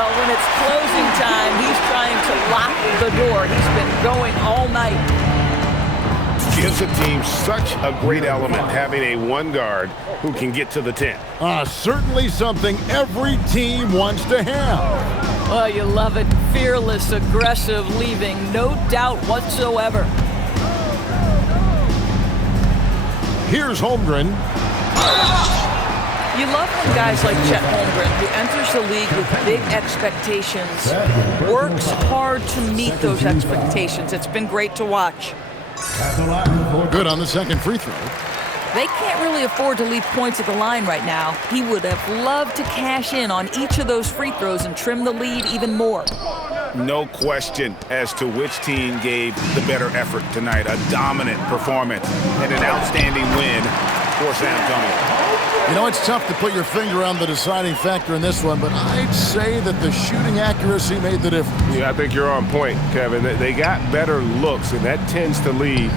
Well, when it's closing time, he's trying to lock the door. He's been going all night. Gives a team such a great element having a one guard who can get to the 10. Certainly something every team wants to have. Oh, you love it. Fearless, aggressive, leaving no doubt whatsoever. Here's Holmgren. You love when guys like Chet Holmgren, who enters the league with big expectations, works hard to meet those expectations. It's been great to watch. Good on the second free throw. They can't really afford to leave points at the line right now. He would have loved to cash in on each of those free throws and trim the lead even more. No question as to which team gave the better effort tonight. A dominant performance and an outstanding win for San Antonio. You know, it's tough to put your finger on the deciding factor in this one, but I'd say that the shooting accuracy made the difference. Yeah, I think you're on point, Kevin. They got better looks, and that tends to lead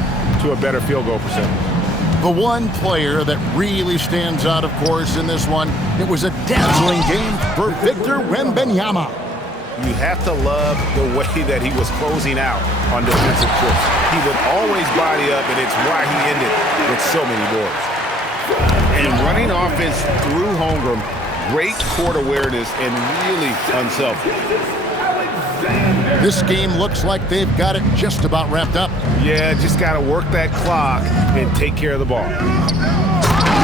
to a better field goal percentage. The one player that really stands out, of course, in this one, it was a dazzling game for Victor Wembanyama. You have to love the way that he was closing out on defensive trips. He would always body up, and it's why he ended with so many boards. And running offense through Holmgren, great court awareness and really unselfish. This game looks like they've got it just about wrapped up. Yeah, just got to work that clock and take care of the ball.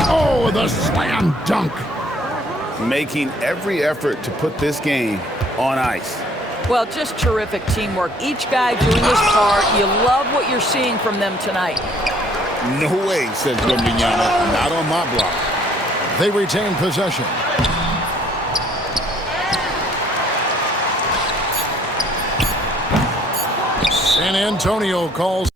Oh, the slam dunk. Making every effort to put this game on ice. Well, just terrific teamwork. Each guy doing his part. You love what you're seeing from them tonight. No way, says Wembanyama. Not on my block. They retain possession. San Antonio calls.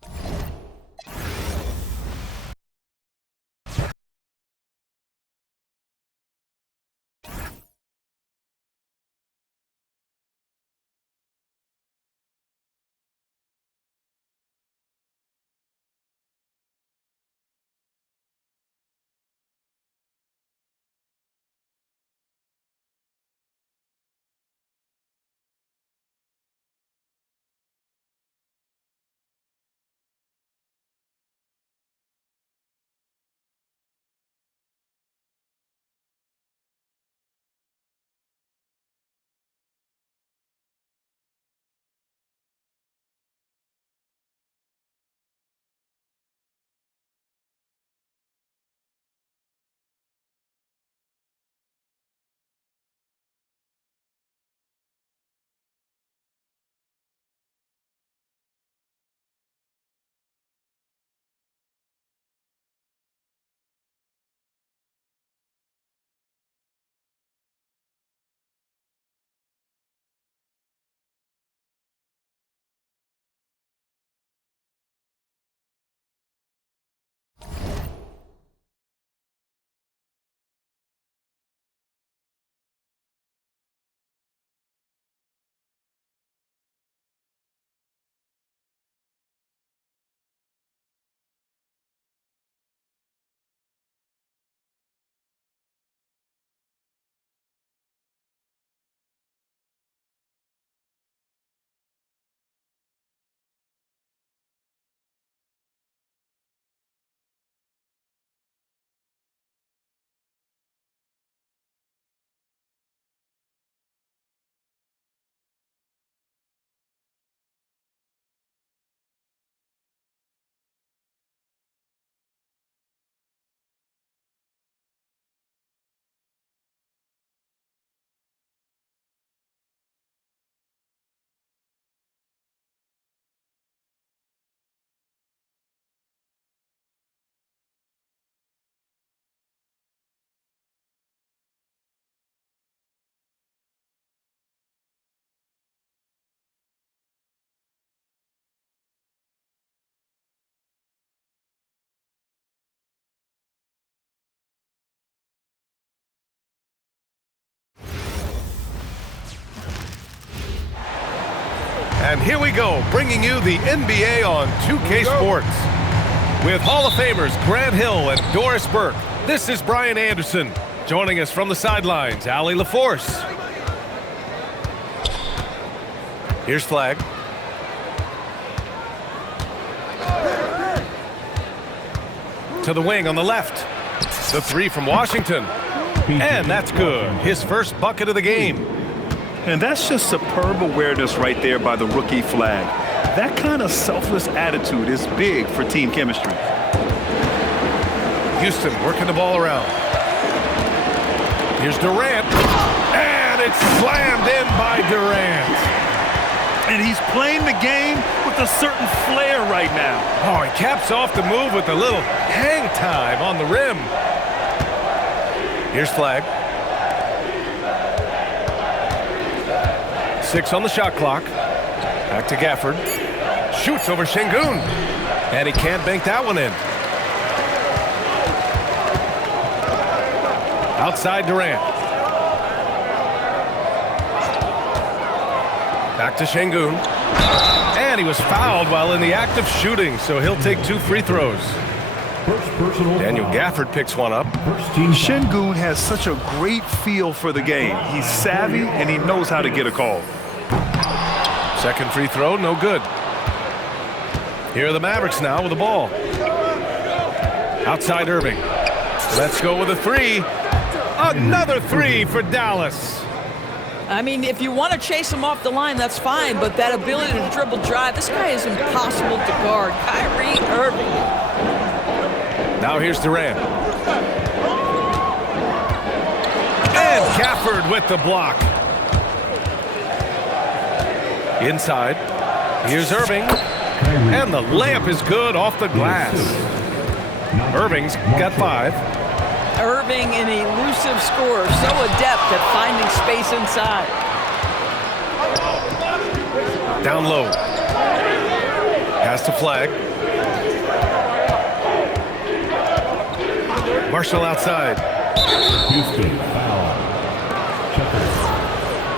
And here we go, bringing you the NBA on 2K Sports. With Hall of Famers Grant Hill and Doris Burke, this is Brian Anderson. Joining us from the sidelines, Allie LaForce. Here's Flag. To the wing on the left. The three from Washington. And that's good. His first bucket of the game. And that's just superb awareness right there by the rookie Flag. That kind of selfless attitude is big for team chemistry. Houston working the ball around. Here's Durant. And it's slammed in by Durant. And he's playing the game with a certain flair right now. Oh, he caps off the move with a little hang time on the rim. Here's Flag. 6 on the shot clock. Back to Gafford. Shoots over Şengün. And he can't bank that one in. Outside Durant. Back to Şengün. And he was fouled while in the act of shooting, so he'll take 2 free throws. Daniel Gafford picks one up. Şengün has such a great feel for the game. He's savvy and he knows how to get a call. Second free throw, no good. Here are the Mavericks now with the ball. Outside Irving. Let's go with a 3. Another 3 for Dallas. I mean, if you want to chase him off the line, that's fine, but that ability to dribble drive, this guy is impossible to guard. Kyrie Irving. Now here's Durant. And Gafford with the block. Inside. Here's Irving. And the layup is good off the glass. Irving's got 5. Irving, an elusive scorer, so adept at finding space inside. Down low. Pass to Flag. Marshall outside. Houston foul. Checker.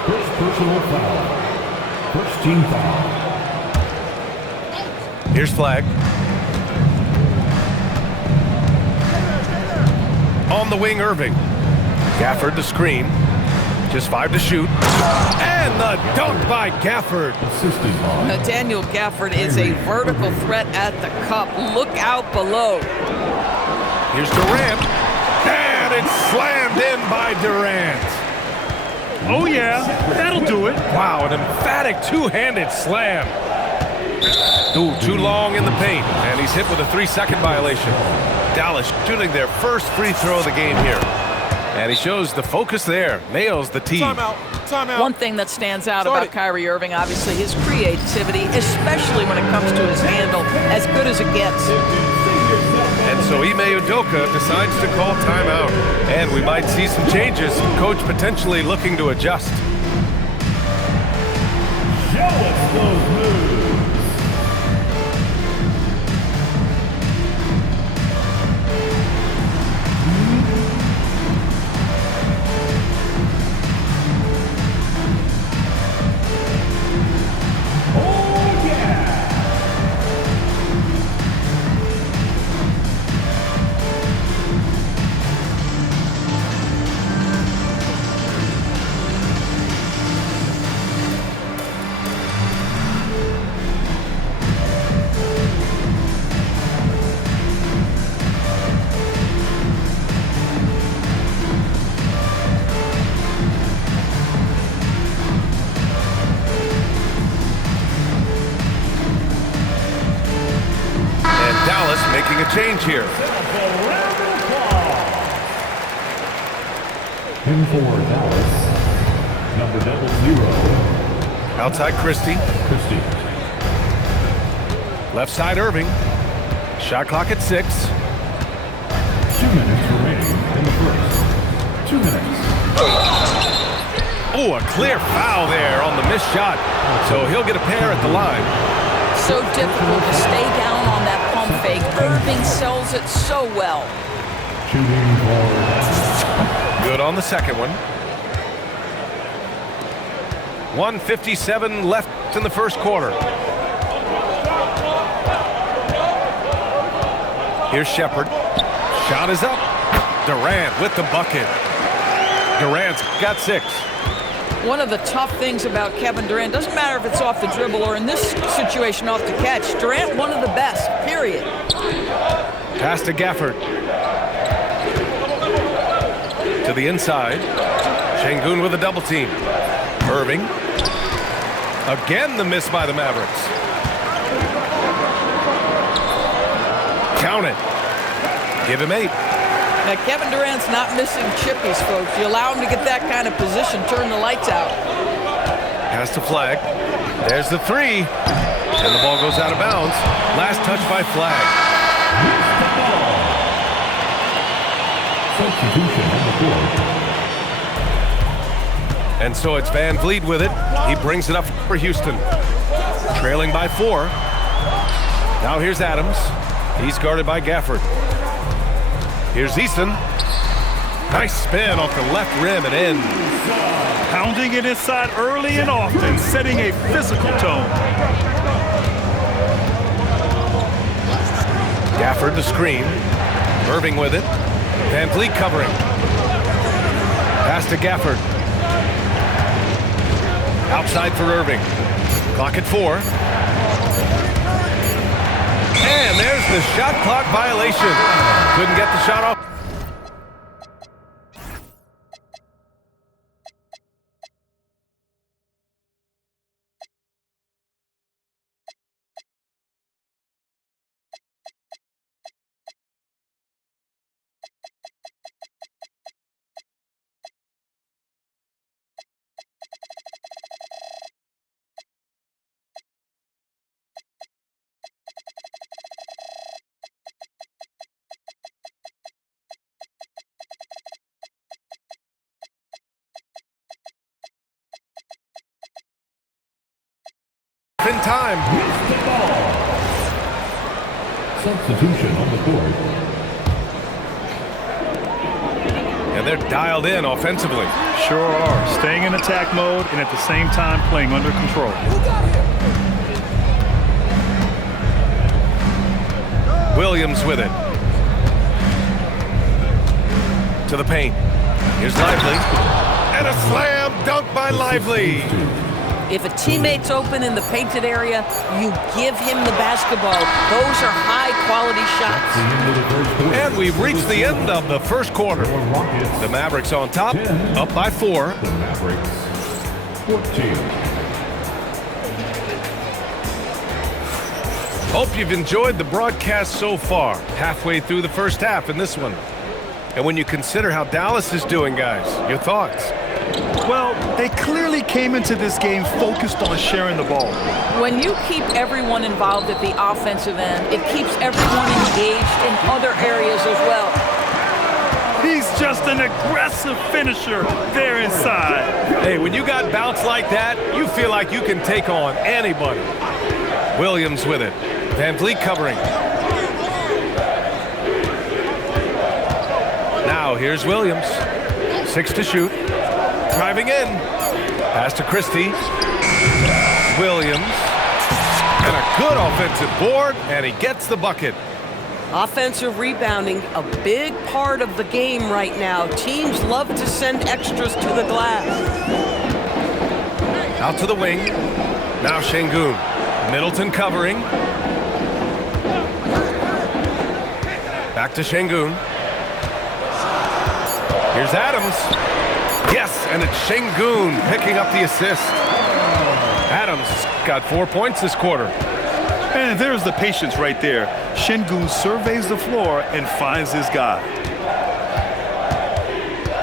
First personal foul. First team foul. Here's Flag. On the wing, Irving. Gafford the screen. Just 5 to shoot. And the dunk by Gafford. Assisted by Daniel Gafford is a vertical threat at the cup. Look out below. Here's Durant. And it's slammed in by Durant. Oh yeah, that'll do it. Wow, an emphatic two-handed slam. Ooh, too long in the paint. And he's hit with a 3-second violation. Dallas shooting their first free throw of the game here. And he shows the focus there. Nails the tee. Timeout. One thing that stands out about Kyrie Irving, obviously, his creativity, especially when it comes to his handle, as good as it gets. And so Ime Udoka decides to call timeout. And we might see some changes. Coach potentially looking to adjust. Show us those moves. Making a change here. In for Dallas, number 00. Outside Christie. Christie. Left side Irving. Shot clock at 6. 2 minutes remaining in the first. 2 minutes. Oh, a clear foul there on the missed shot. So he'll get a pair at the line. So difficult to stay down on that pump fake. Irving sells it so well. Shooting for Good on the second one. 1:57 left in the first quarter. Here's Shepherd. Shot is up. Durant with the bucket. Durant's got 6. One of the tough things about Kevin Durant, doesn't matter if it's off the dribble or in this situation off the catch, Durant, one of the best, period. Pass to Gafford. To the inside. Şengün with a double team. Irving. Again the miss by the Mavericks. Count it. Give him 8. Now, Kevin Durant's not missing chippies, folks. You allow him to get that kind of position, turn the lights out. Pass to Flag. There's the 3. And the ball goes out of bounds. Last touch by Flag. Substitution on the court. And so it's Van Vliet with it. He brings it up for Houston. Trailing by 4. Now here's Adams. He's guarded by Gafford. Here's Easton. Nice spin off the left rim and in. Pounding it inside early and often, setting a physical tone. Gafford the screen. Irving with it. Van Vliet covering. Pass to Gafford. Outside for Irving. Clock at 4. And there's the shot clock violation. Couldn't get the shot off. In time. Substitution on the court. And they're dialed in offensively. Sure are. Staying in attack mode and at the same time playing under control. Williams with it. To the paint. Here's Lively. And a slam dunk by Lively. If a teammate's open in the painted area, you give him the basketball. Those are high-quality shots. And we've reached the end of the first quarter. The Mavericks on top, up by 4. The Mavericks 14. Hope you've enjoyed the broadcast so far. Halfway through the first half in this one. And when you consider how Dallas is doing, guys, your thoughts? Well, they clearly came into this game focused on sharing the ball. When you keep everyone involved at the offensive end, it keeps everyone engaged in other areas as well. He's just an aggressive finisher there inside. Hey, when you got bounce like that, you feel like you can take on anybody. Williams with it. Van Vliet covering. Now here's Williams. 6 to shoot. Driving in. Pass to Christie. Williams. And a good offensive board, and he gets the bucket. Offensive rebounding, a big part of the game right now. Teams love to send extras to the glass. Out to the wing. Now Şengün. Middleton covering. Back to Şengün. Here's Adams. Yes, and it's Şengün picking up the assist. Adams got 4 points this quarter. And there's the patience right there. Şengün surveys the floor and finds his guy.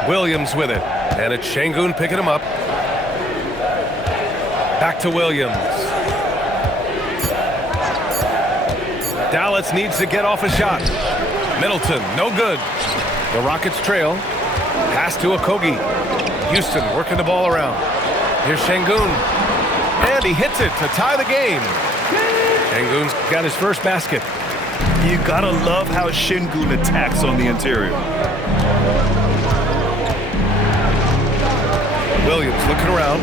Williams with it. And it's Şengün picking him up. Back to Williams. Dallas needs to get off a shot. Middleton, no good. The Rockets trail. Pass to Okogie. Houston working the ball around. Here's Şengün. And he hits it to tie the game. Şengün's got his first basket. You gotta love how Şengün attacks on the interior. Williams looking around.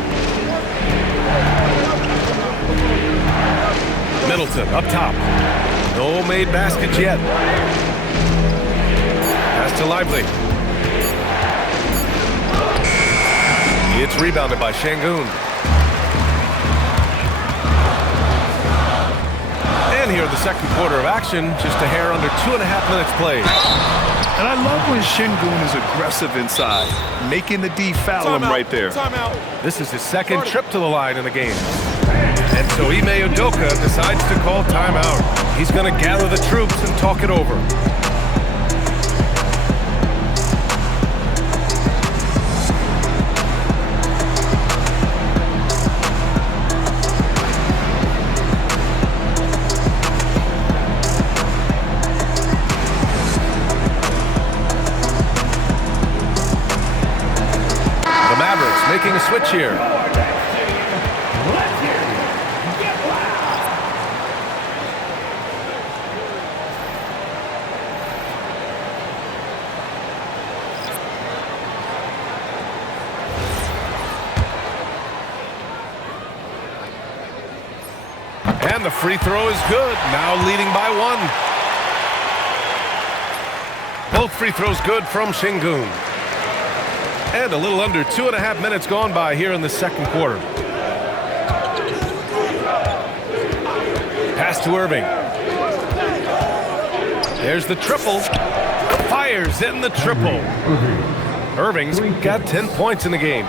Middleton up top. No made baskets yet. Pass to Lively. It's rebounded by Şengün. And here in the second quarter of action, just a hair under 2.5 minutes played. And I love when Şengün is aggressive inside, making the D foul him right there. This is his second trip to the line in the game. And so Ime Udoka decides to call timeout. He's going to gather the troops and talk it over. The Mavericks making a switch here. And the free throw is good. Now leading by 1. Both free throws good from Şengün. And a little under 2.5 minutes gone by here in the second quarter. Pass to Irving. There's the triple. Fires in the triple. Irving's got 10 points in the game.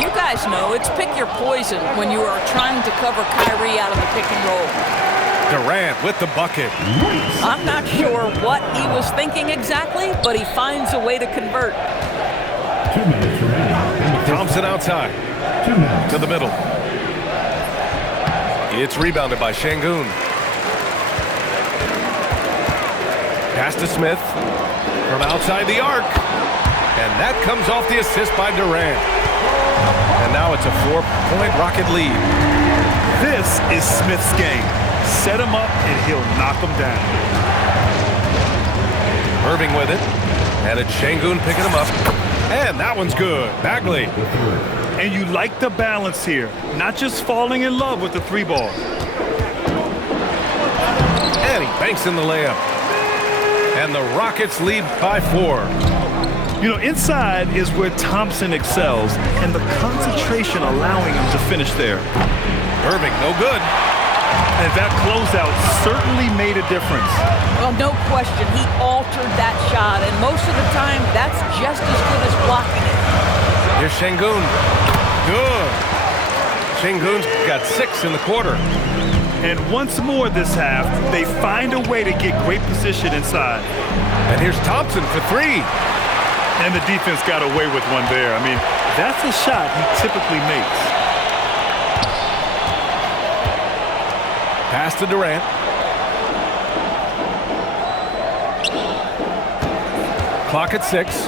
You guys know it's pick your poison when you are trying to cover Kyrie out of the pick and roll. Durant with the bucket. I'm not sure what he was thinking exactly, but he finds a way to convert. 2 minutes remaining. Thompson outside. 2 minutes. To the middle. It's rebounded by Şengün. Pass to Smith. From outside the arc. And that comes off the assist by Durant. And now it's a 4-point Rocket lead. This is Smith's game. Set him up and he'll knock him down. Irving with it. And it's Şengün picking him up. And that one's good. Bagley. And you like the balance here. Not just falling in love with the 3-ball. And he banks in the layup. And the Rockets lead by 4. You know, inside is where Thompson excels, and the concentration allowing him to finish there. Irving, no good. And that closeout certainly made a difference. Well, no question, he altered that shot, and most of the time, that's just as good as blocking it. Here's Şengün. Good. Şengün's got 6 in the quarter. And once more this half, they find a way to get great position inside. And here's Thompson for 3. And the defense got away with one there. I mean, that's a shot he typically makes. Pass to Durant. Clock at 6.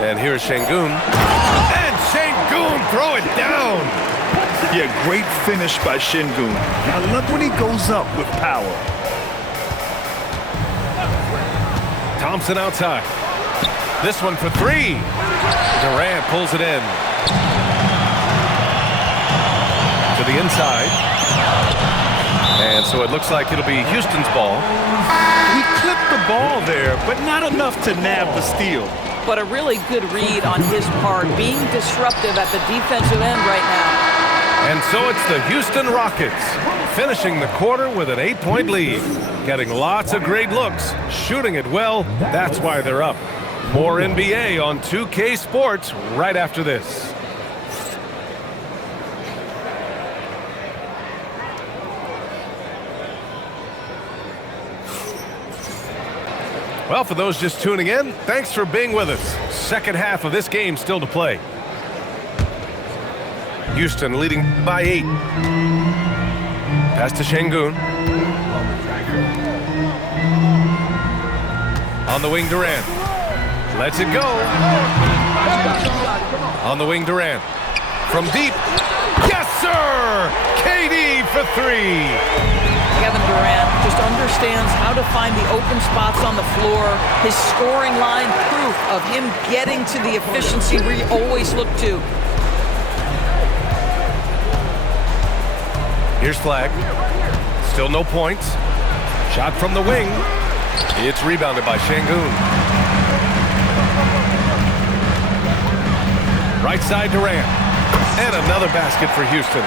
And here's Şengün. And Şengün throw it down. Yeah, great finish by Şengün. I love when he goes up with power. Thompson outside. This one for 3. Durant pulls it in. To the inside. And so it looks like it'll be Houston's ball. He clipped the ball there, but not enough to nab the steal. But a really good read on his part, being disruptive at the defensive end right now. And so it's the Houston Rockets finishing the quarter with an 8-point lead. Getting lots of great looks, shooting it well. That's why they're up. More NBA on 2K Sports right after this. Well, for those just tuning in, thanks for being with us. Second half of this game still to play. Houston leading by 8. Pass to Şengün. On the wing, Durant. Lets it go. On the wing, Durant. From deep. Yes, sir! KD for 3. Kevin Durant just understands how to find the open spots on the floor. His scoring line proof of him getting to the efficiency we always look to. Here's Flag. Still no points. Shot from the wing. It's rebounded by Şengün. Right side Durant. And another basket for Houston.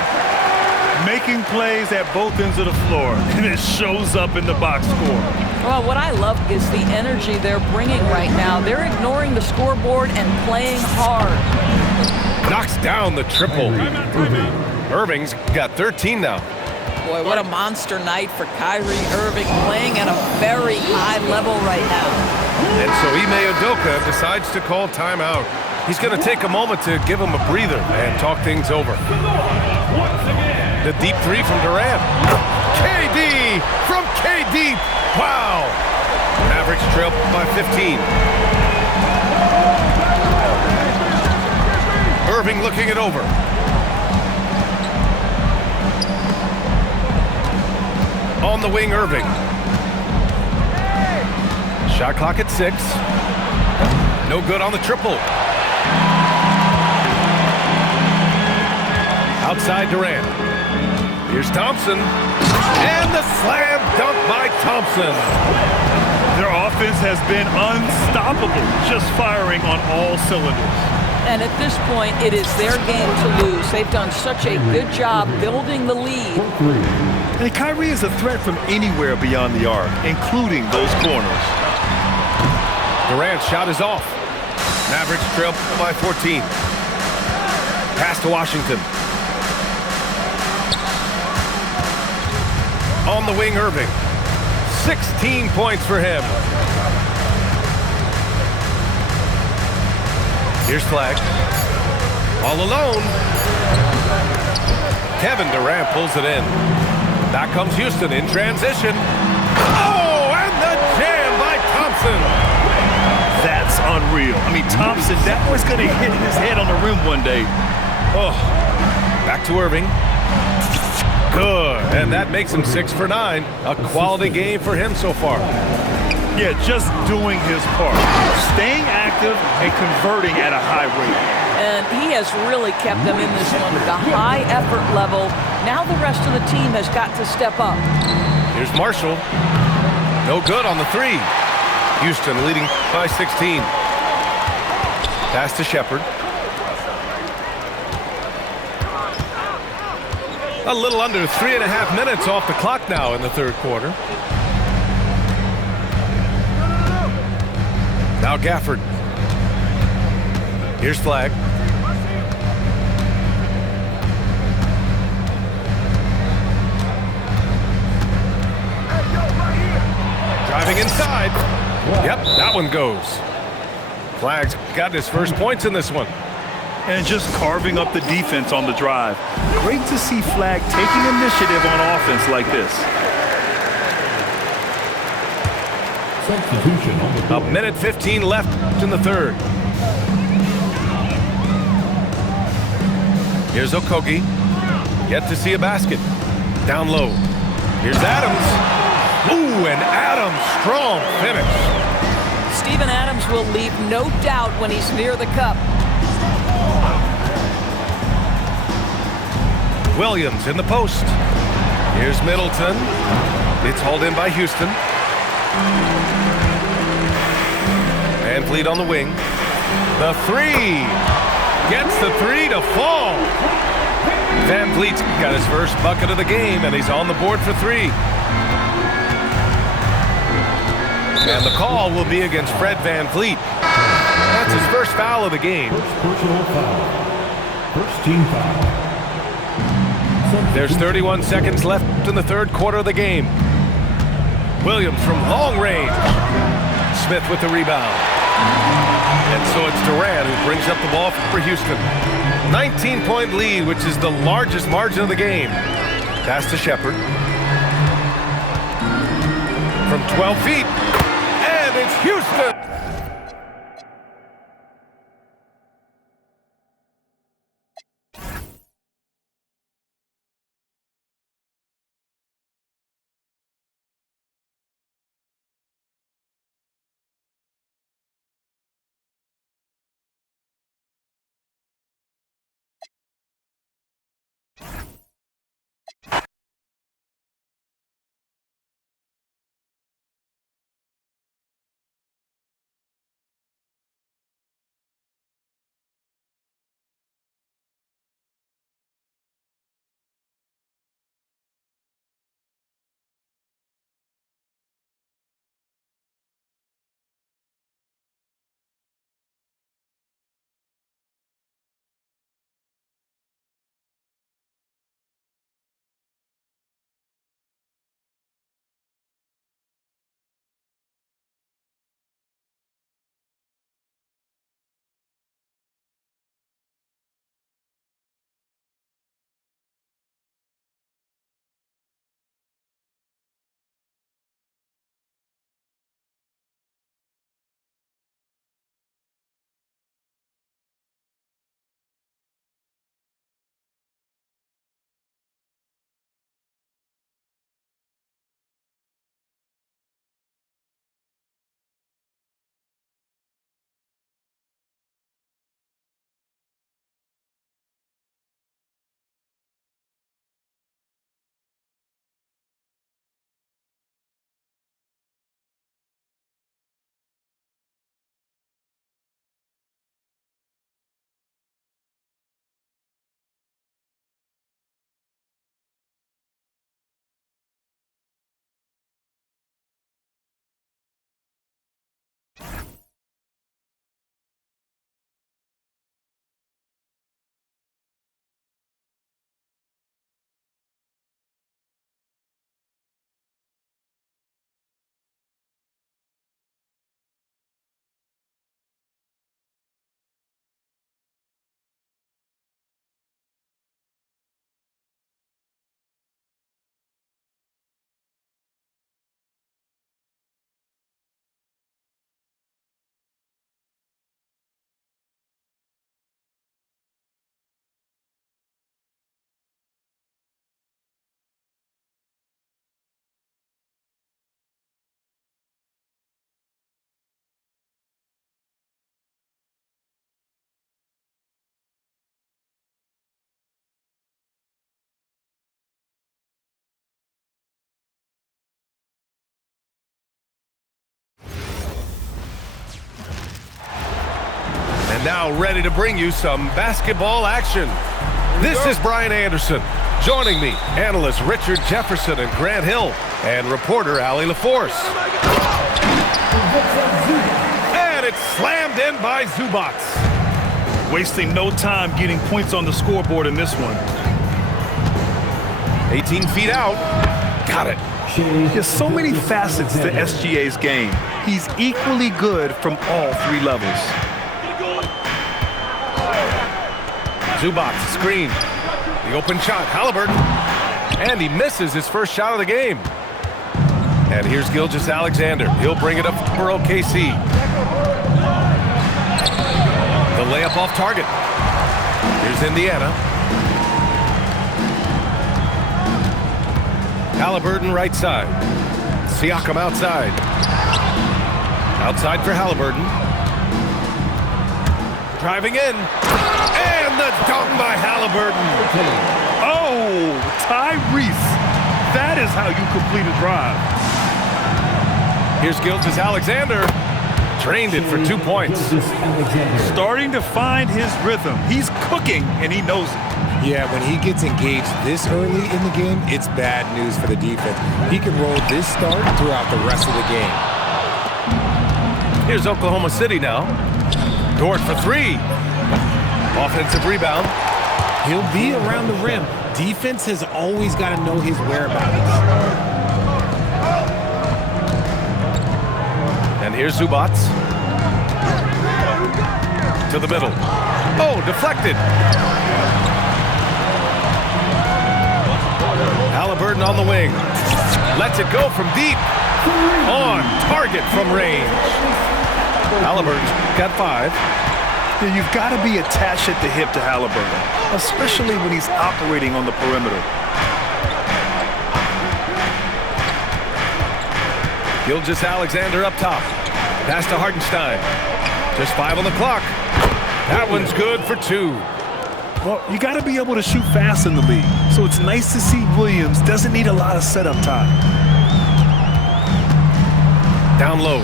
Making plays at both ends of the floor, and it shows up in the box score. Well, what I love is the energy they're bringing right now. They're ignoring the scoreboard and playing hard. Knocks down the triple. Irving's got 13 now. Boy, what a monster night for Kyrie Irving, playing at a very high level right now. And so Ime Udoka decides to call timeout. He's going to take a moment to give him a breather and talk things over. The deep three from Durant. KD from KD. Wow. Mavericks trail by 15. Irving looking it over. On the wing, Irving. Shot clock at 6. No good on the triple. Outside Durant. Here's Thompson. And the slam dunk by Thompson. Their offense has been unstoppable, just firing on all cylinders. And at this point, it is their game to lose. They've done such a good job building the lead. And Kyrie is a threat from anywhere beyond the arc, including those corners. Durant's shot is off. Mavericks trail by 14. Pass to Washington. On the wing, Irving. 16 points for him. Here's Flag. All alone. Kevin Durant pulls it in. Back comes Houston in transition. Oh, and the jam by Thompson. That's unreal. I mean, Thompson, that was going to hit his head on the rim one day. Oh, back to Irving. Good, and that makes him 6 for 9. A quality game for him so far. Yeah, just doing his part. Staying active and converting at a high rate. And he has really kept them in this one with a high effort level. Now the rest of the team has got to step up. Here's Marshall. No good on the 3. Houston leading by 16. Pass to Shepherd. A little under 3.5 minutes off the clock now in the third quarter. Now Gafford. Here's Flag. Driving inside. Yep, that one goes. Flag's got his first points in this one. And just carving up the defense on the drive. Great to see Flag taking initiative on offense like this. Substitution on the A board. minute 15 left in the third. Here's Okogie. Yet to see a basket. Down low. Here's Adams. Ooh, and Adams, strong finish. Steven Adams will leave no doubt when he's near the cup. Williams in the post. Here's Middleton. It's hauled in by Houston. Van Vliet on the wing. The 3. Gets the 3 to fall. Van Vliet's got his first bucket of the game, and he's on the board for 3. And the call will be against Fred Van Vliet. That's his first foul of the game. First personal foul. First team foul. There's 31 seconds left in the third quarter of the game. Williams from long range. Smith with the rebound. And so it's Durant who brings up the ball for Houston. 19-point lead, which is the largest margin of the game. Pass to Shepherd. From 12 feet. And it's Houston. And now ready to bring you some basketball action. This is Brian Anderson. Joining me, analysts Richard Jefferson and Grant Hill, and reporter Allie LaForce. And it's slammed in by Zubac. Wasting no time getting points on the scoreboard in this one. 18 feet out. Got it. There's so many facets to SGA's game. He's equally good from all three levels. Zubac, screen. The open shot, Halliburton. And he misses his first shot of the game. And here's Gilgeous-Alexander. He'll bring it up for OKC. The layup off target. Here's Indiana. Halliburton right side. Siakam outside. Outside for Halliburton. Driving in. And the dunk by Halliburton. Oh, Tyrese. That is how you complete a drive. Here's Gilgeous-Alexander. Drained it for 2 points. Starting to find his rhythm. He's cooking, and he knows it. Yeah, when he gets engaged this early in the game, it's bad news for the defense. He can roll this start throughout the rest of the game. Here's Oklahoma City now. Dort for three. Offensive rebound. He'll be around the rim. Defense has always got to know his whereabouts. And here's Zubac. To the middle. Oh, deflected. Halliburton on the wing. Lets it go from deep. On target from range. Halliburton's got 5. Yeah, you've got to be attached at the hip to Halliburton, especially when he's operating on the perimeter. Gilgeous-Alexander up top. Pass to Hartenstein. Just 5 on the clock. That one's good for 2. Well, you got to be able to shoot fast in the league, so it's nice to see Williams doesn't need a lot of setup time. Down low.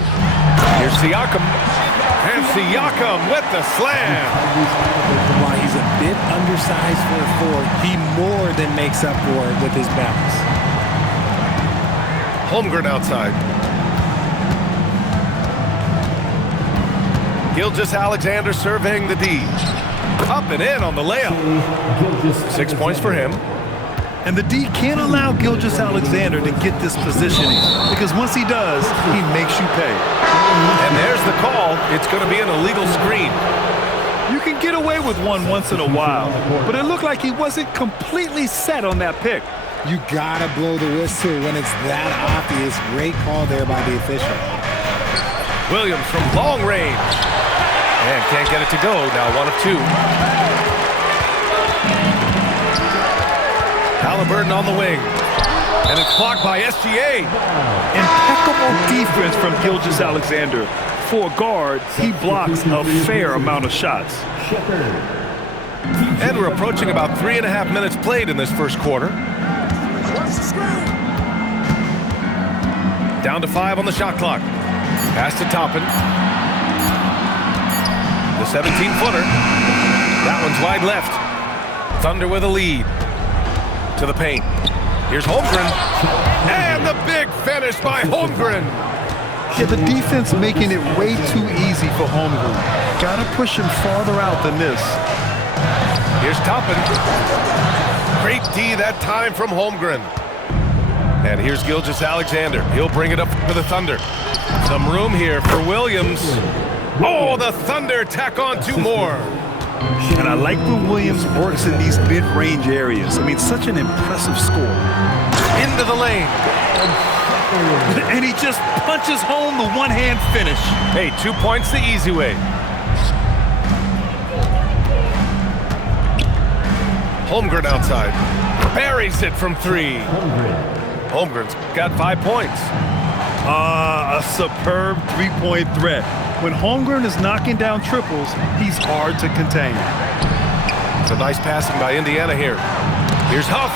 Here's Siakam. And Siakam with the slam. While he's a bit undersized for a forward, he more than makes up for it with his balance. Holmgren outside. Gilgeous-Alexander surveying the D. Up and in on the layup. 6 points for him. And the D can't allow Gilgeous-Alexander to get this positioning, because once he does, he makes you pay. And there's the call. It's going to be an illegal screen. You can get away with one once in a while, but it looked like he wasn't completely set on that pick. You got to blow the whistle when it's that obvious. Great call there by the official. Williams from long range. And can't get it to go. Now 1 of 2. Halliburton on the wing. And it's blocked by SGA. Impeccable defense from Gilgeous-Alexander. For a guard, he blocks a fair amount of shots. And we're approaching about 3.5 minutes played in this first quarter. Down to 5 on the shot clock. Pass to Toppin. The 17-footer. That one's wide left. Thunder with a lead. To the paint. Here's Holmgren. And the big finish by Holmgren. Yeah, the defense making it way too easy for Holmgren. Gotta push him farther out than this. Here's Toppin. Great D that time from Holmgren. And here's Gilgeous-Alexander. He'll bring it up for the Thunder. Some room here for Williams. Oh, the Thunder tack on 2 more. And I like when Williams works in these mid-range areas. I mean, such an impressive score. Into the lane. And he just punches home the one-hand finish. Hey, 2 points the easy way. Holmgren outside. Buries it from 3. Holmgren's got 5 points. A superb three-point threat. When Holmgren is knocking down triples, he's hard to contain. It's a nice passing by Indiana here. Here's Huff.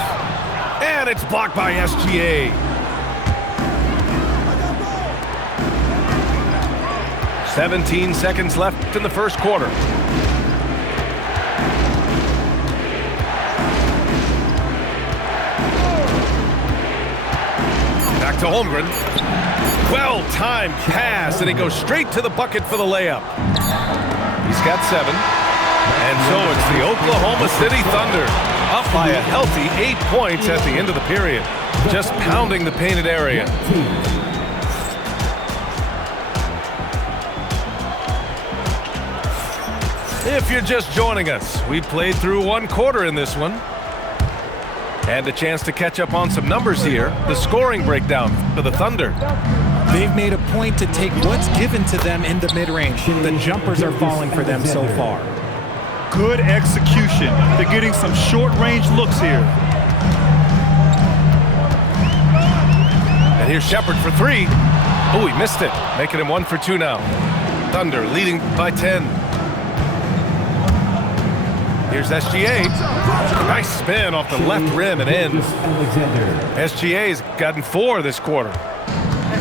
And it's blocked by SGA. 17 seconds left in the first quarter. to Holmgren. Well-timed pass, and he goes straight to the bucket for the layup. He's got 7. And so it's the Oklahoma City Thunder up by a healthy 8 points at the end of the period. Just pounding the painted area. If you're just joining us, we played through 1 quarter in this one. And a chance to catch up on some numbers here. The scoring breakdown for the Thunder. They've made a point to take what's given to them in the mid-range. The jumpers are falling for them so far. Good execution. They're getting some short-range looks here. And here's Shepard for 3. Oh, he missed it. Making him 1 for 2 now. Thunder leading by 10. Here's SGA. Nice spin off the left rim and in. SGA's gotten 4 this quarter.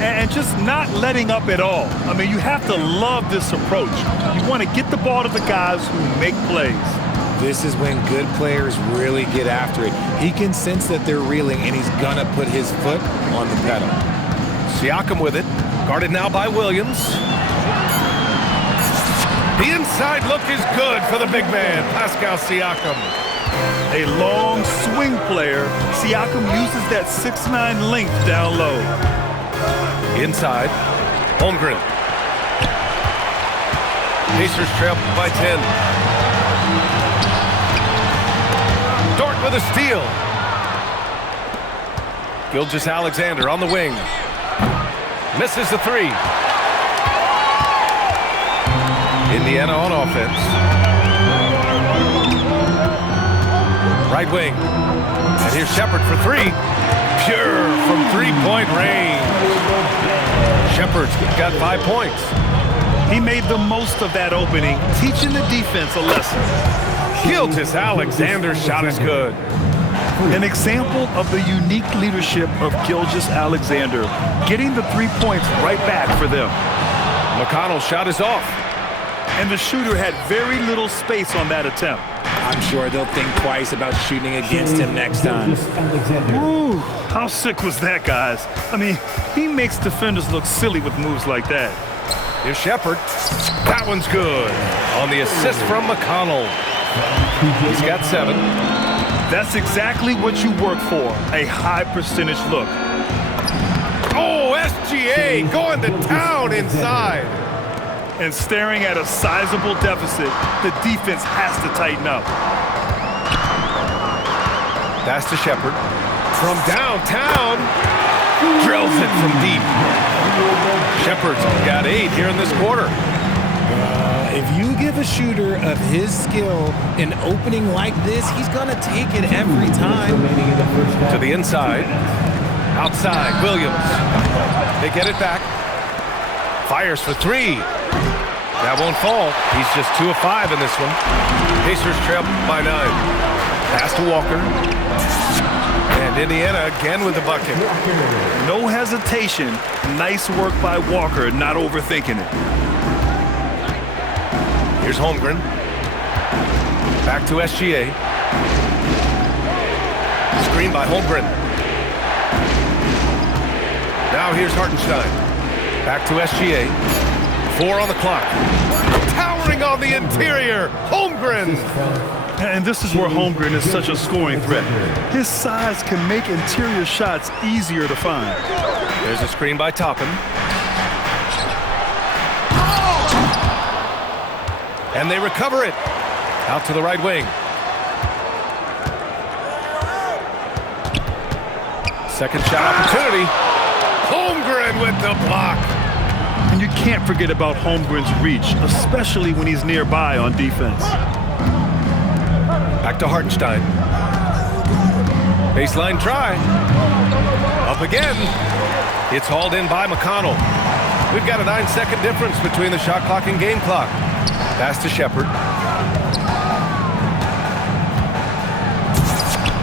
And just not letting up at all. I mean, you have to love this approach. You want to get the ball to the guys who make plays. This is when good players really get after it. He can sense that they're reeling, and he's going to put his foot on the pedal. Siakam with it. Guarded now by Williams. The inside look is good for the big man, Pascal Siakam. A long swing player. Siakam uses that 6'9" length down low. Inside, Holmgren. Pacers trail by 10. Dort with a steal. Gilgeous-Alexander on the wing. Misses the 3. Indiana on offense. Right wing. And here's Shepard for 3. Pure from 3-point range. Shepard's got 5 points. He made the most of that opening, teaching the defense a lesson. Gilgeous-Alexander's shot is good. An example of the unique leadership of Gilgeous-Alexander, getting the 3 points right back for them. McConnell's shot is off. And the shooter had very little space on that attempt. I'm sure they'll think twice about shooting against him next time. Ooh, how sick was that, guys? I mean, he makes defenders look silly with moves like that. Here's Shepard. That one's good. On the assist from McConnell. He's got 7. That's exactly what you work for, a high percentage look. Oh, SGA going to town inside. And staring at a sizable deficit, the defense has to tighten up. Pass to Shepard. From downtown. Drills it from deep. Shepard's got 8 here in this quarter. If you give a shooter of his skill an opening like this, he's going to take it every time. To the inside. Outside, Williams. They get it back. Fires for 3. That won't fall. He's just 2 of 5 in this one. Pacers trail by 9. Pass to Walker. And Indiana again with the bucket. No hesitation. Nice work by Walker, not overthinking it. Here's Holmgren. Back to SGA. Screen by Holmgren. Now here's Hartenstein. Back to SGA. 4 on the clock. Towering on the interior. Holmgren. And this is where Holmgren is such a scoring threat. His size can make interior shots easier to find. There's a screen by Toppin. And they recover it. Out to the right wing. Second shot opportunity. Holmgren with the block. And you can't forget about Holmgren's reach, especially when he's nearby on defense. Back to Hartenstein. Baseline try. Up again. It's hauled in by McConnell. We've got a 9-second difference between the shot clock and game clock. Pass to Shepard.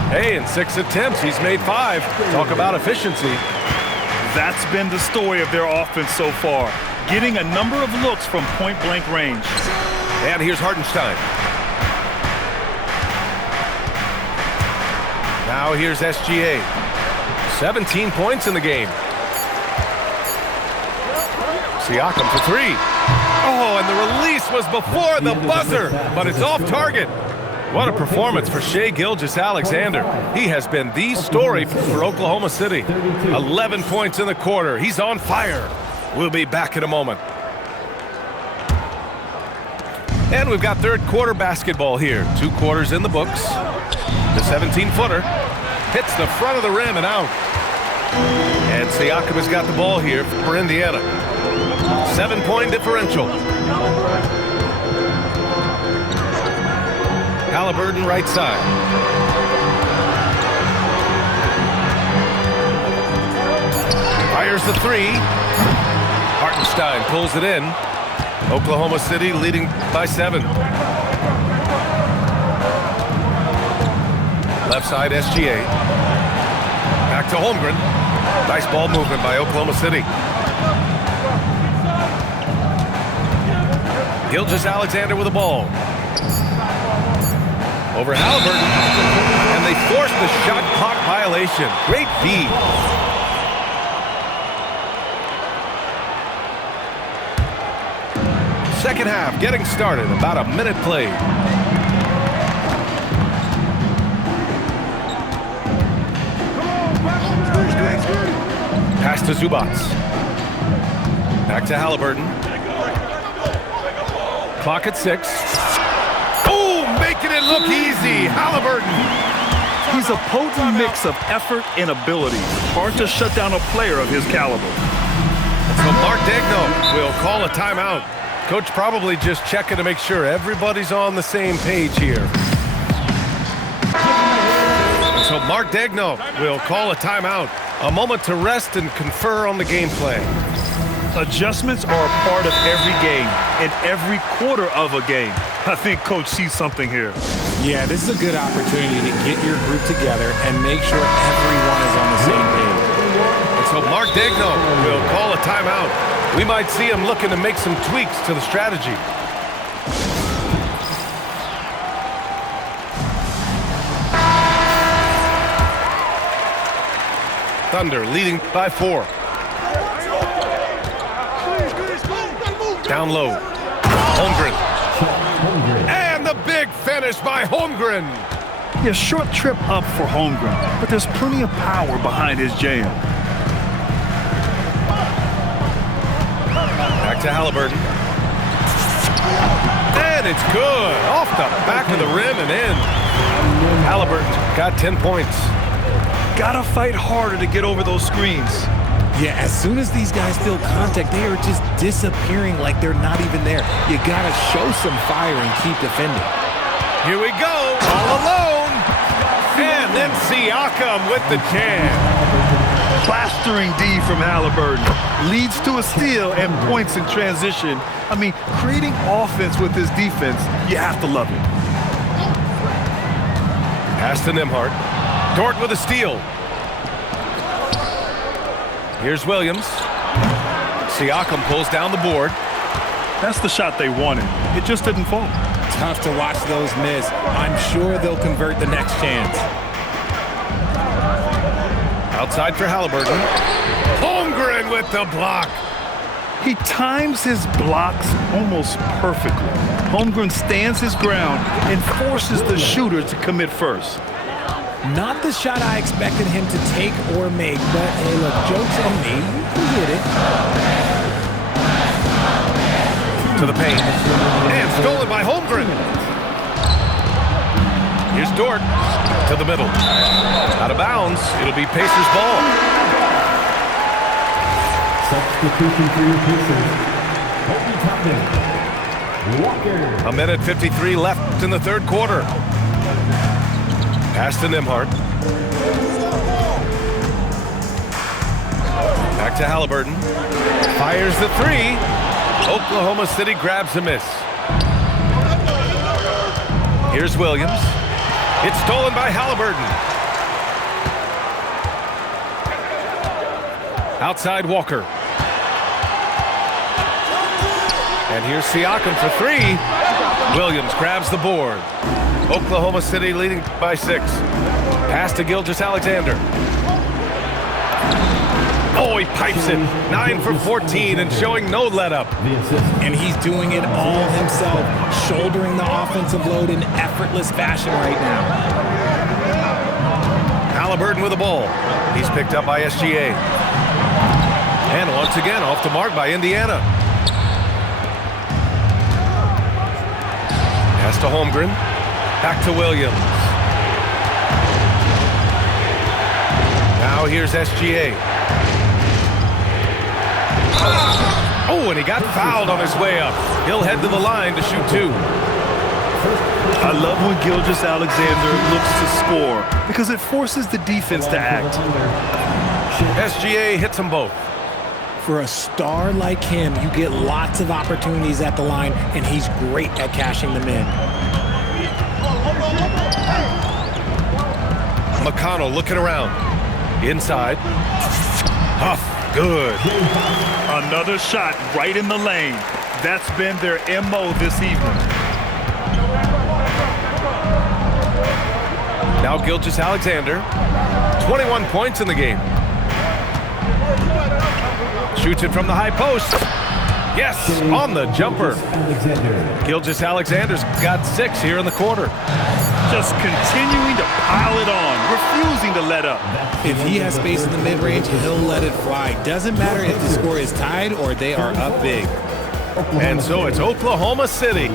Hey, in 6 attempts, he's made 5. Talk about efficiency. That's been the story of their offense so far, getting a number of looks from point-blank range. And here's Hartenstein. Now here's SGA. 17 points in the game. Siakam for three. Oh, and the release was before the buzzer, but it's off target. What a performance for Shai Gilgeous-Alexander. He has been the story for Oklahoma City. 11 points in the quarter. He's on fire. We'll be back in a moment. And we've got third quarter basketball here. 2 quarters in the books. The 17-footer hits the front of the rim and out. And Siakam has got the ball here for Indiana. 7-point differential. Haliburton right side. Fires the three. Hartenstein pulls it in. Oklahoma City leading by 7. Left side SGA. Back to Holmgren. Nice ball movement by Oklahoma City. Gilgeous-Alexander with the ball. Over Haliburton. And they force the shot clock violation. Great feed. Second half getting started. About a minute played. Pass to Zubac. Back to Haliburton. Clock at 6. Oh, making it look easy. Haliburton. He's a potent mix of effort and ability. Hard to shut down a player of his caliber. So Mark Daigneault will call a timeout. Coach probably just checking to make sure everybody's on the same page here. So Mark Daigneault will call a timeout. A moment to rest and confer on the game plan. Adjustments are a part of every game and every quarter of a game. I think Coach sees something here. Yeah, this is a good opportunity to get your group together and make sure everyone is on the same page. And so Mark Daigneault will call a timeout. We might see him looking to make some tweaks to the strategy. Thunder leading by 4. Down low. Holmgren. And the big finish by Holmgren. Yeah, short trip up for Holmgren, but there's plenty of power behind his jam. Back to Haliburton. And it's good. Off the back of the rim and in. Haliburton got 10 points. Gotta fight harder to get over those screens. Yeah, as soon as these guys feel contact, they are just disappearing like they're not even there. You gotta show some fire and keep defending. Here we go, all alone. And then Siakam with the jam. Plastering D from Haliburton. Leads to a steal and points in transition. I mean, creating offense with his defense, you have to love it. Pass to Nembhard. Dort with a steal. Here's Williams. Siakam pulls down the board. That's the shot they wanted. It just didn't fall. Tough to watch those miss. I'm sure they'll convert the next chance. Outside for Haliburton. Holmgren with the block. He times his blocks almost perfectly. Holmgren stands his ground and forces the shooter to commit first. Not the shot I expected him to take or make, but hey, look, joke's on me. He did it. To the paint. And stolen by Holmgren. Here's Dort to the middle. Out of bounds. It'll be Pacers ball. Substitution for your Pacers. Obi Toppin. Walker. A minute 53 left in the third quarter. Pass to Nembhard. Back to Haliburton. Fires the three. Oklahoma City grabs a miss. Here's Williams. It's stolen by Haliburton. Outside Walker. And here's Siakam for 3. Williams grabs the board. Oklahoma City leading by 6. Pass to Gilgeous-Alexander. Oh, he pipes it. 9 for 14 and showing no let-up. And he's doing it all himself, shouldering the offensive load in effortless fashion right now. Halliburton with the ball. He's picked up by SGA. And once again, off the mark by Indiana. Pass to Holmgren. Back to Williams. Now here's SGA. Oh, and he got fouled on his way up. He'll head to the line to shoot 2. I love when Gilgeous-Alexander looks to score because it forces the defense to act. SGA hits them both. For a star like him, you get lots of opportunities at the line, and he's great at cashing them in. McConnell looking around. Inside. Huff. Good. Another shot right in the lane. That's been their MO this evening. Now Gilgeous-Alexander. 21 points in the game. Shoots it from the high post. Yes, on the jumper. Gilgeous-Alexander's got 6 here in the quarter. Just continuing to pile it on, refusing to let up. If he has space in the mid-range, he'll let it fly. Doesn't matter if the score is tied or they are up big. And so it's Oklahoma City.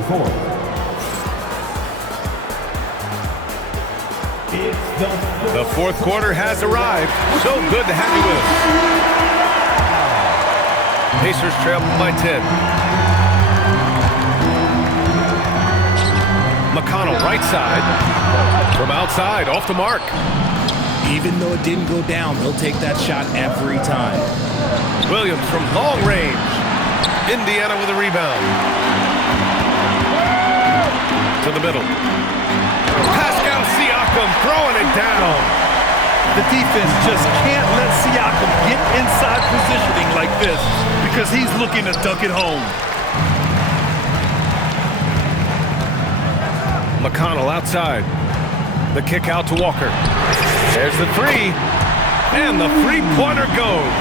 The fourth quarter has arrived. So good to have you with us. Pacers trail by 10. McConnell right side. From outside, off the mark. Even though it didn't go down, they'll take that shot every time. Williams from long range. Indiana with a rebound. To the middle. Pascal Siakam throwing it down. The defense just can't let Siakam get inside positioning like this because he's looking to dunk it home. McConnell outside. The kick out to Walker. There's the 3. And the three-pointer goes.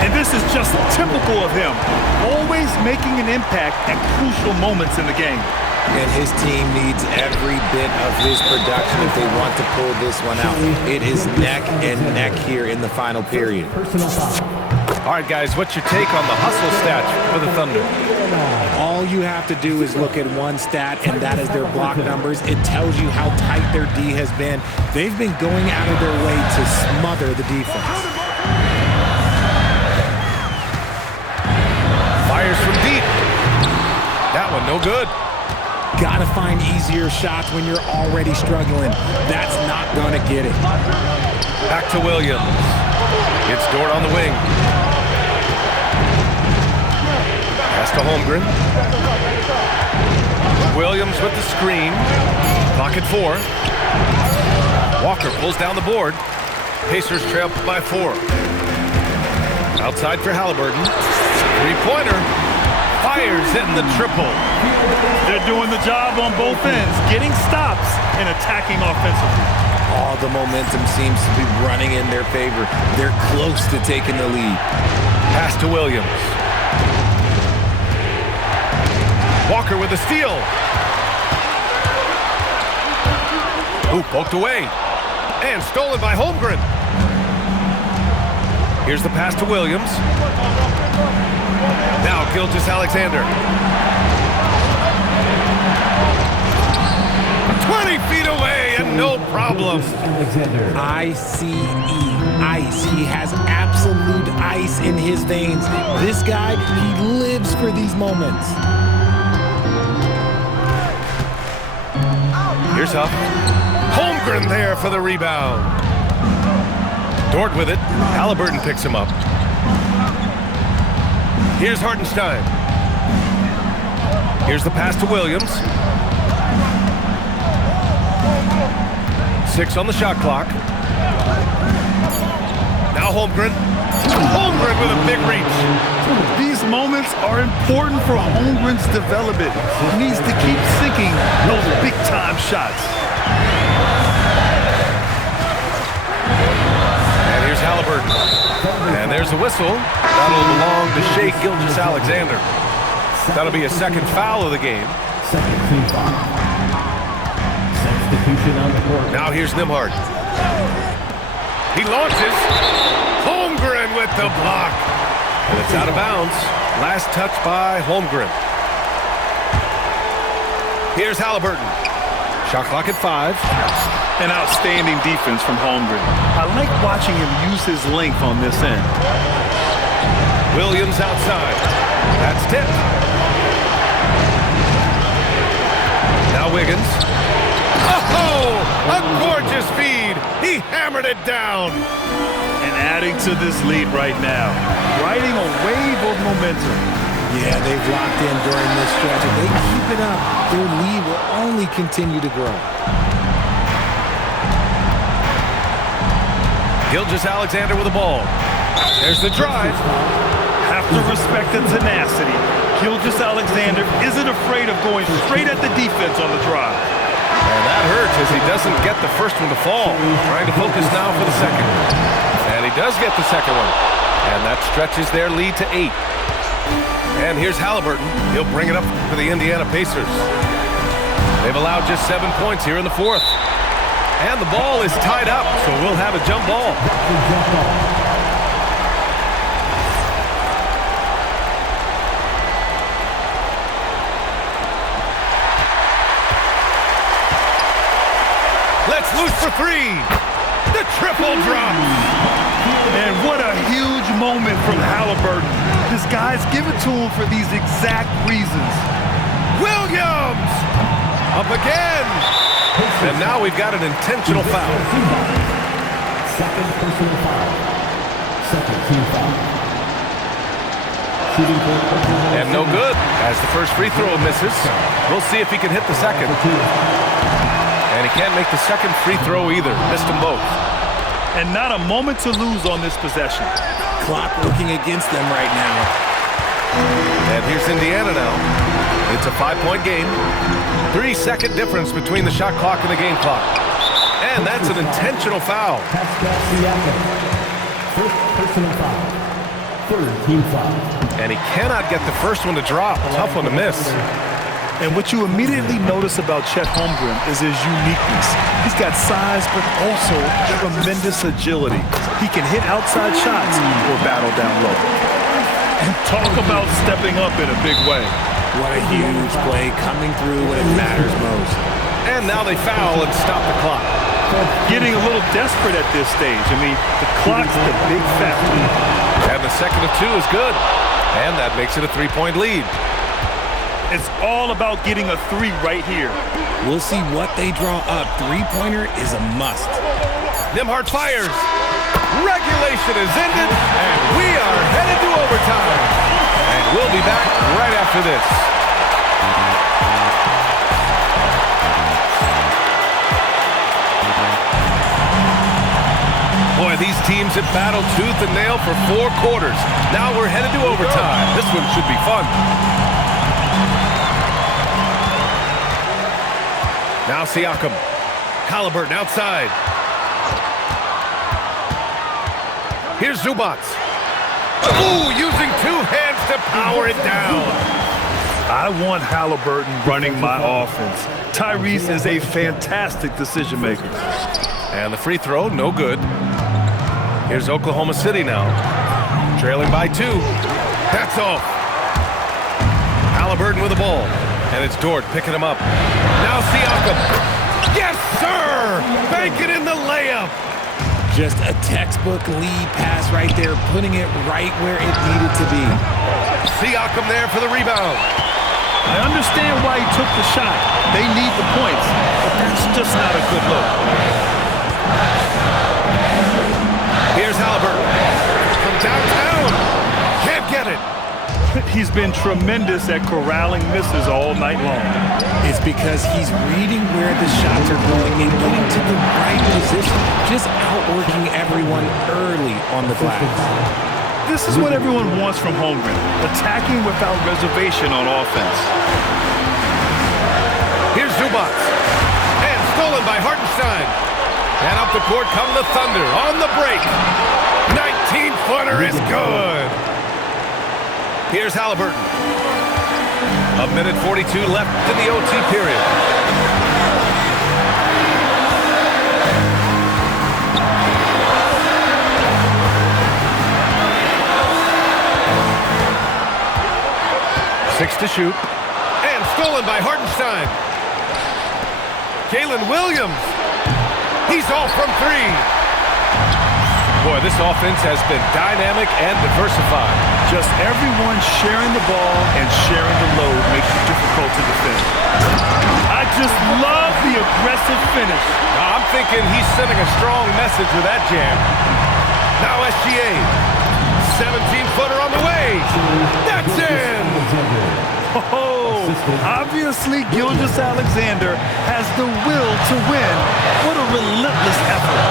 And this is just typical of him. Always making an impact at crucial moments in the game. And his team needs every bit of his production if they want to pull this one out. It is neck and neck here in the final period. All right, guys, what's your take on the hustle stats for the Thunder? All you have to do is look at one stat, and that is their block numbers. It tells you how tight their D has been. They've been going out of their way to smother the defense. Fires from deep. That one no good. Gotta find easier shots when you're already struggling. That's not gonna get it. Back to Williams. It's Dort on the wing. Pass to Holmgren. Williams with the screen. Clock at 4. Walker pulls down the board. Pacers trail by 4. Outside for Halliburton. Three-pointer. Fires in the triple. They're doing the job on both ends, getting stops and attacking offensively. All the momentum seems to be running in their favor. They're close to taking the lead. Pass to Williams. Walker with a steal. Ooh, poked away. And stolen by Holmgren. Here's the pass to Williams. Now Gilgeous-Alexander. 20 feet away and no problem. ICE, ice. He has absolute ice in his veins. This guy, he lives for these moments. Here's Huff. Holmgren there for the rebound. Dort with it. Halliburton picks him up. Here's Hartenstein. Here's the pass to Williams. 6 on the shot clock. Now Holmgren. Holmgren with a big reach. These moments are important for Holmgren's development. He needs to keep sinking those big-time shots. And here's Halliburton. And There's a whistle. That'll belong to Shai Gilgeous-Alexander. That'll be a second foul of the game. Second team foul. Substitution on the court. Now here's Nembhard. He launches. Holmgren with the block. And it's out of bounds. Last touch by Holmgren. Here's Halliburton. Shot clock at 5. An outstanding defense from Holmgren. I like watching him use his length on this end. Williams outside. That's tipped. Now Wiggins. Oh, a gorgeous feed. He hammered it down. And adding to this lead right now. Riding a wave of momentum. Yeah, they've locked in during this stretch. If they keep it up, their lead will only continue to grow. Gilgeous-Alexander with the ball. There's the drive. Have to respect the tenacity. Gilgeous-Alexander isn't afraid of going straight at the defense on the drive. And that hurts as he doesn't get the first one to fall. Trying to focus now for the second. And he does get the second one. And that stretches their lead to 8. And here's Halliburton. He'll bring it up for the Indiana Pacers. They've allowed just 7 points here in the fourth. And the ball is tied up, so we'll have a jump ball. Let's loose for 3. The triple drop. And what a huge moment from Halliburton. His guys give it to him for these exact reasons. Williams! Up again! And now we've got an intentional foul. Second personal foul. Second team foul. Shooting for Oklahoma. And no good as the first free throw misses. We'll see if he can hit the second. And he can't make the second free throw either. Missed them both. And not a moment to lose on this possession. Clock working against them right now. And here's Indiana now. It's a 5-point game. 3-second difference between the shot clock and the game clock. And that's an intentional foul. Pascal Siakam. First personal foul. Third team foul. And he cannot get the first one to drop. Tough one to miss. And what you immediately notice about Chet Holmgren is his uniqueness. He's got size, but also tremendous agility. He can hit outside shots or battle down low. And talk about stepping up in a big way. What a huge play coming through when it matters most. And now they foul and stop the clock. Getting a little desperate at this stage. I mean, the clock's the big factor. And the second of 2 is good. And that makes it a 3-point lead. It's all about getting a 3 right here. We'll see what they draw up. Three-pointer is a must. Nembhard fires. Regulation is ended, and we are headed to overtime. And we'll be back right after this. Boy, these teams have battled tooth and nail for 4 quarters. Now we're headed to overtime. This one should be fun. Now Siakam. Halliburton outside. Here's Zubac. Ooh, using 2 hands to power it down. I want Halliburton running my offense. Tyrese is a fantastic decision maker. And the free throw, no good. Here's Oklahoma City now. Trailing by 2. That's off. Halliburton with the ball. And it's Dort picking him up. Now Siakam. Yes, sir! Bank it in the layup. Just a textbook lead pass right there, putting it right where it needed to be. Siakam there for the rebound. I understand why he took the shot. They need the points, but that's just not a good look. Here's Halliburton. From downtown. Can't get it. He's been tremendous at corralling misses all night long. It's because he's reading where the shots are going and getting to the right position, just outworking everyone early on the glass. This is what everyone wants from Holmgren, attacking without reservation on offense. Here's Zubac. And stolen by Hartenstein. And up the court come the Thunder on the break. 19 three-pointer is good. Here's Halliburton. 1:42 left in the OT period. Six to shoot. And stolen by Hartenstein. Jalen Williams. He's off from three. Boy, this offense has been dynamic and diversified. Just everyone sharing the ball and sharing the load makes it difficult to defend. I just love the aggressive finish. I'm thinking he's sending a strong message with that jam. Now SGA. 17-footer on the way. That's in. Oh, obviously Gilgeous-Alexander has the will to win. What a relentless effort.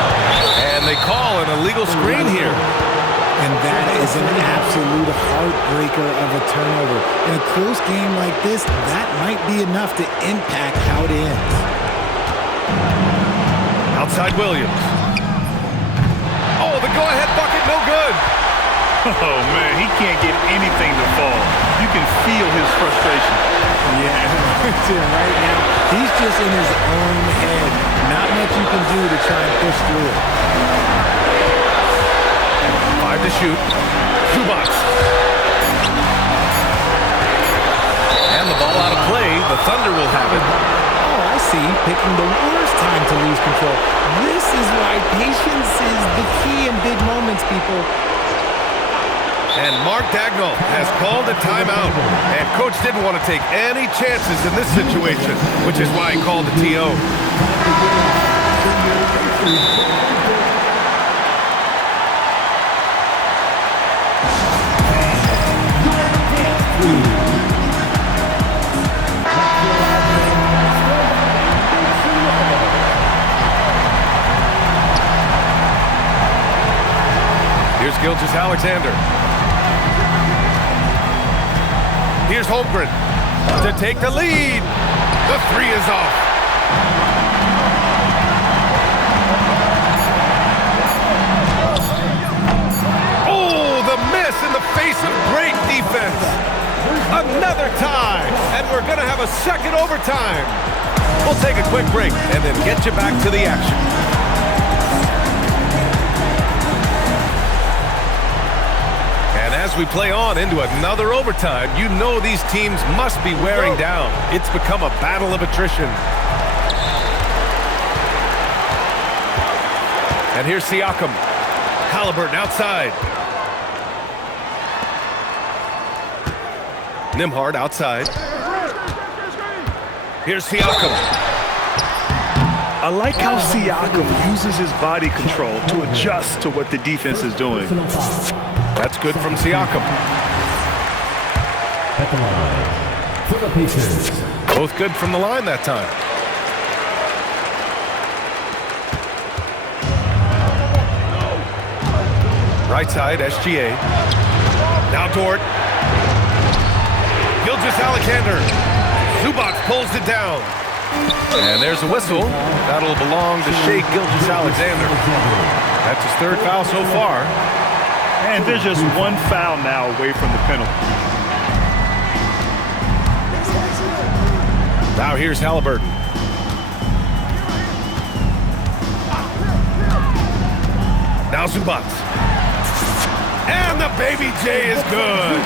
And they call an illegal screen here. And that is an absolute heartbreaker of a turnover. In a close game like this, that might be enough to impact how it ends. Outside Williams. Oh, the go-ahead bucket, no good. Oh, man, he can't get anything to fall. You can feel his frustration. Yeah, right now, he's just in his own head. Not much you can do to try and push through it. 5 to shoot. Zubac. And the ball out of play. The Thunder will have it. Oh, I see. Picking the worst time to lose control. This is why patience is the key in big moments, people. And Mark Daigneault has called a timeout. And Coach didn't want to take any chances in this situation, which is why he called the TO. Here's Gilgeous-Alexander. Here's Holmgren to take the lead. The three is off. Oh, the miss in the face of great defense. Another tie, and we're going to have a second overtime. We'll take a quick break and then get you back to the action. As we play on into another overtime, you know these teams must be wearing down. It's become a battle of attrition. And here's Siakam. Halliburton outside. Nembhard outside. Here's Siakam. I like how Siakam uses his body control to adjust to what the defense is doing. That's good from Siakam. At the line, for the Pacers. Both good from the line that time. Right side, SGA. Now Dort. Gilgeous-Alexander. Zubac pulls it down. And there's a whistle. That'll belong to Shai Gilgeous-Alexander. That's his third foul so far. And there's just one foul now away from the penalty. Now here's Halliburton. Now Zubac. And the Baby J is good.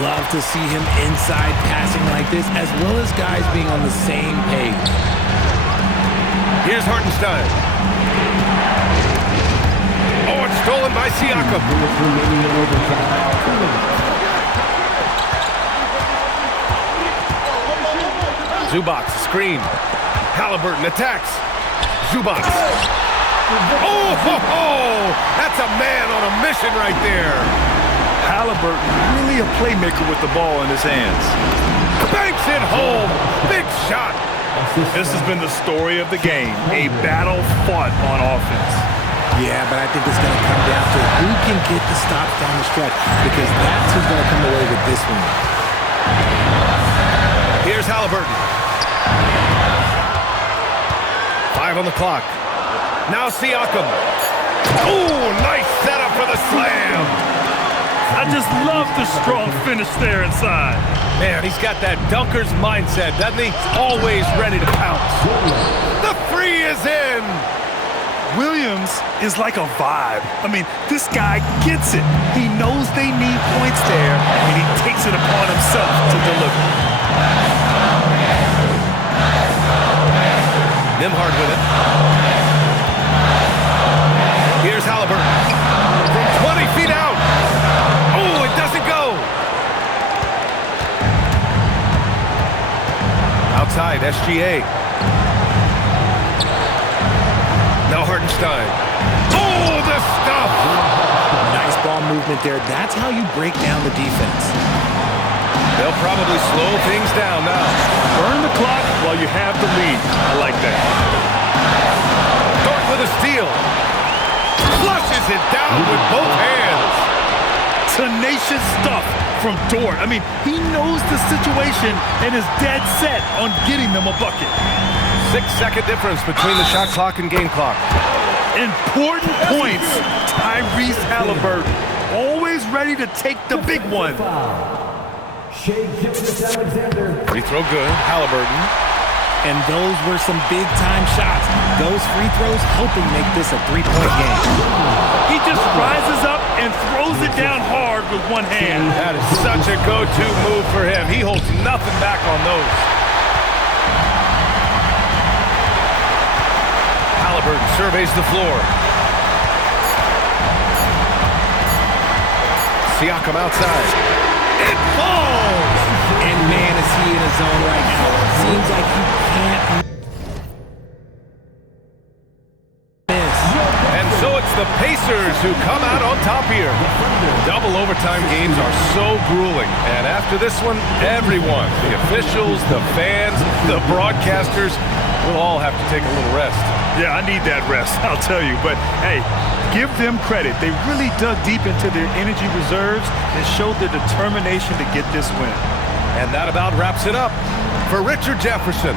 Love to see him inside passing like this, as well as guys being on the same page. Here's Hartenstein. Oh, it's stolen by Siakam. Zubac, screen. Halliburton attacks. Zubac. Oh, ho, ho! That's a man on a mission right there. Halliburton, really a playmaker with the ball in his hands. Banks it home. Big shot. This has been the story of the game. A battle fought on offense. Yeah, but I think it's going to come down to who can get the stops down the stretch, because that's who's going to come away with this one. Here's Halliburton. 5 on the clock. Now Siakam. Oh, nice setup for the slam. I just love the strong finish there inside. Man, he's got that dunker's mindset, doesn't he? Always ready to pounce. The three is in. Williams is like a vibe. I mean, this guy gets it. He knows they need points there, and he takes it upon himself to deliver. Nembhard with it. Here's Halliburton. From 20 feet out. Oh, it doesn't go. Outside, SGA. Now Hartenstein. Oh, the stuff! Nice ball movement there. That's how you break down the defense. They'll probably slow things down now. Burn the clock while you have the lead. I like that. Dort with a steal. Flushes it down with both hands. Tenacious stuff from Dort. I mean, he knows the situation and is dead set on getting them a bucket. 6-second difference between the shot clock and game clock. Important points. Tyrese Halliburton, always ready to take the big one. Free throw good, Halliburton. And those were some big-time shots. Those free throws helping make this a three-point game. He just rises up and throws it down hard with one hand. That is such a go-to move for him. He holds nothing back on those. Halliburton surveys the floor. Siakam outside. It falls! And man, is he in a zone right now. Seems like he can't miss. And so it's the Pacers who come out on top here. Double overtime games are so grueling. And after this one, everyone, the officials, the fans, the broadcasters, will all have to take a little rest. Yeah, I need that rest, I'll tell you. But, hey, give them credit. They really dug deep into their energy reserves and showed their determination to get this win. And that about wraps it up. For Richard Jefferson,